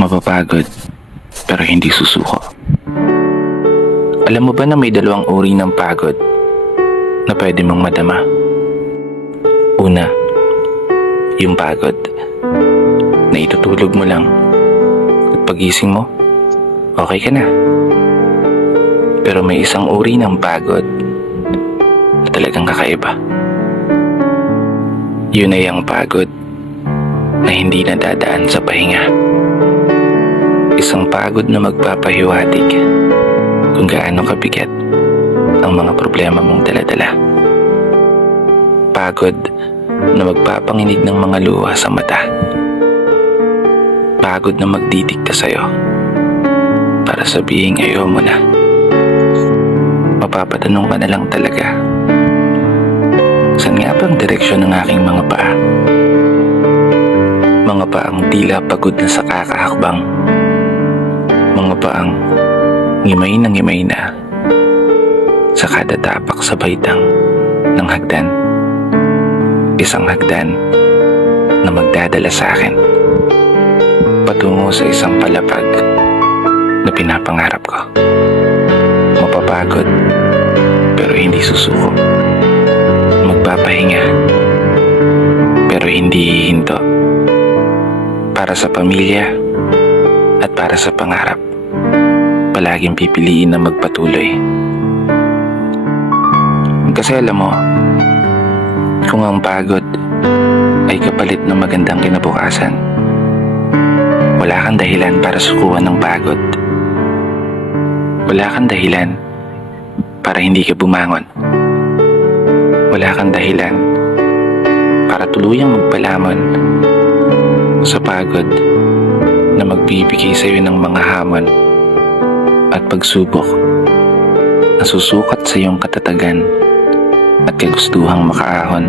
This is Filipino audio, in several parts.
Mapapagod, pero hindi susuko. Alam mo ba na may dalawang uri ng pagod na pwede mong madama? Una, yung pagod na itutulog mo lang at pagising mo, okay ka na. Pero may isang uri ng pagod na talagang kakaiba. Yun ay ang pagod na hindi nadadaan sa pahinga. Isang pagod na magpapahiwatig kung gaano kabigat ang mga problema mong daladala. Pagod na magpapanginig ng mga luha sa mata. Pagod na magdidikta sa'yo para sabihin ayaw mo na. Mapapatanong ka na lang talaga, saan nga ba ang direksyon ng aking mga paa? Mga paang tila pagod na sa kakahakbang. Mga paang ngimay na sa kada tapak sa baitang ng hagdan. Isang hagdan na magdadala sa akin patungo sa isang palapag na pinapangarap ko. Mapapagod, pero hindi susuko. Magpapahinga, pero hindi hihinto. Para sa pamilya at para sa pangarap, palaging pipiliin na magpatuloy. Kasi alam mo, kung ang pagod ay kapalit ng magandang kinabukasan, wala kang dahilan para sukuan ng pagod. Wala kang dahilan para hindi ka bumangon. Wala kang dahilan para tuluyang magpalamon sa pagod na magbibigay sa iyo ng mga hamon at pagsubok na susukat sa iyong katatagan at kagustuhang makaahon,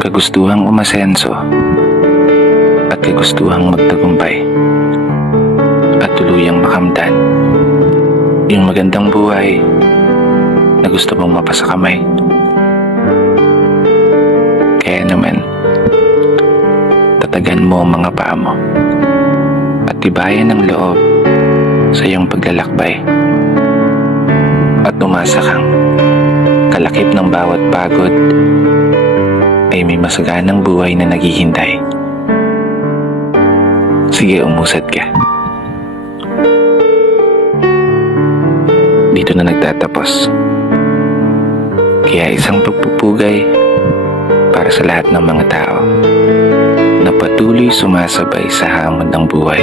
kagustuhang umasenso at kagustuhang magtagumpay at tuluyang makamtan yung magandang buhay na gusto mong mapasakamay. Kaya naman, tatagan mo ang mga paa mo at tibayan ng loob sa iyong paglalakbay at umasa kang kalakip ng bawat pagod ay may masaganang buhay na naghihintay. Sige, umusad ka. Dito na nagtatapos. Kaya isang pagpupugay para sa lahat ng mga tao na patuloy sumasabay sa hamon ng buhay.